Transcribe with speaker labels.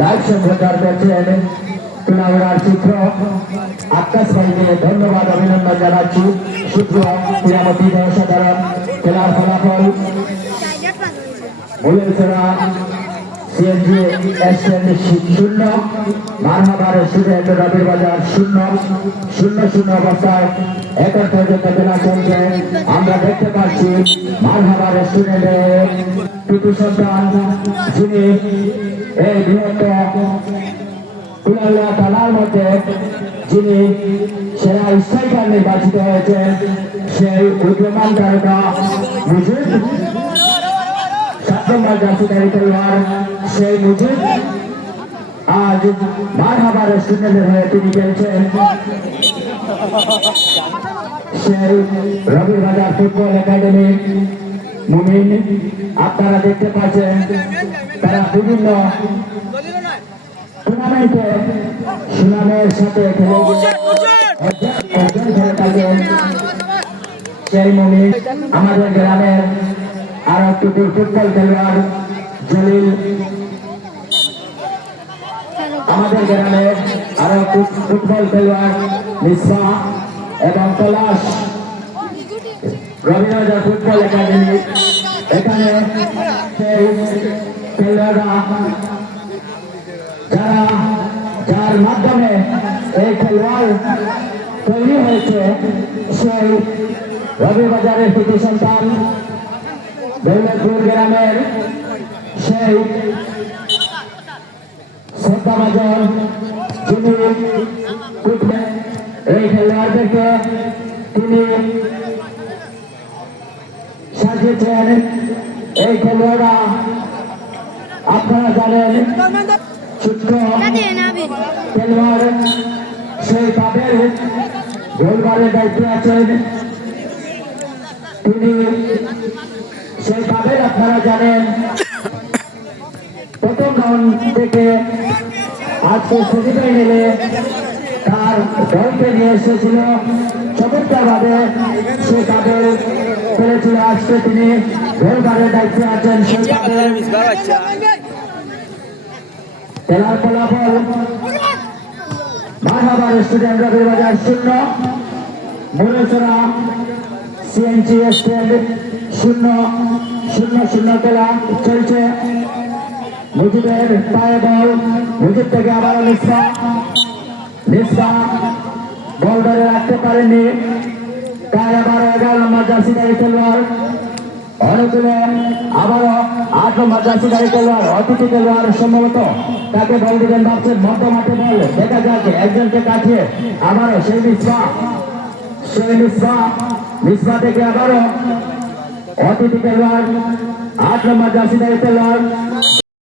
Speaker 1: Live সম্প্রচার করছেন টুনাউড়ার চিত্র আকাশ ধন্যবাদ, অভিনন্দন জানাচ্ছি। সূত্র ক্রীড়ামতি জনসাধারণ, খেলার ফলাফল। শূন্য মারহাবার শূন্য শূন্য শূন্য অবস্থায় চলছে। আমরা দেখতে পাচ্ছি মারহাবার স্টুডেন্টের পিতু সন্তান এই বৃহত্তর কুলালিয়া থানার মধ্যে যিনি সেরা স্ট্রাইকার নির্বাচিত হয়েছেন সেই উদ্যমান তারকা মুজিব সাত নম্বর জাতীয় খেলোয়াড় সেই মুজিব আজ মারহাবা রেস্টুরেন্টের হয়ে তিনি খেলছেন সেই রবিবাজার ফুটবল একাডেমি মুমিন, আপনারা দেখতে পাচ্ছেন তারা বিভিন্ন টুর্নামেন্টে সুনামের সাথে অর্জন করে থাকেন সেই মুমিন আমাদের গ্রামের আর একটু ফুটবল খেলোয়াড় জলিল। আমাদের গ্রামে আরও ফুটবল খেলোয়াড় এবং পলাশ। রবীন্দ্র ফুটবল একাডেমি, এখানে খেলোয়াড়রা যারা, যার মাধ্যমে এই খেলোয়াড় তৈরি হয়েছে, সেই রবিবাজারের প্রতি সন্তান, দৌলতপুর গ্রামের সেই শ্রদ্ধাভাজন যিনি উঠবেন এই খেলোয়াড়দেরকে তিনি সাজিয়েছেন এই খেলোয়াড়া। আপনারা জানেন খেলোয়াড়, সেই তাদের গোলবারের দায়িত্বে আছেন। তিনি সেই তাদের আপনারা জানেন, প্রথম রাউন্ড থেকে আজকে সেমিফাইনালে তার দলকে নিয়ে এসেছিল। চমৎকার ভাবে সে তাদের করেছিল আজকে তিনি। গোলবারের দায়িত্বে আছেন তাদের। খেলার ফলাফল মানবার স্টুডেন্ট রবির বাজার শূন্য। মুরেশ্বরা সিএনজি স্ট্যান্ড শূন্য শূন্য শূন্য খেলা চলছে। মুজিবের পায়ে বল। মুজিব থেকে আবার নিসা নিসা বল ধরে রাখতে পারেনি। তাই আবার এগারো নম্বর জার্সিদারি খেলোয়াড় অনুকূলে আবারও আট নম্বর জার্সিদারি খেলোয়াড়, অতিথি খেলোয়াড় সম্ভবত তাকে বল দিবেন ভাবছেন মধ্য মাঠে বল। দেখা যাক, একজনকে কাটিয়ে আবারও সেই মিসবা সেই মিসবা মিসবা থেকে আবারও অতিথি খেলোয়াড়, আট নম্বর জার্সিদারি খেলোয়াড়।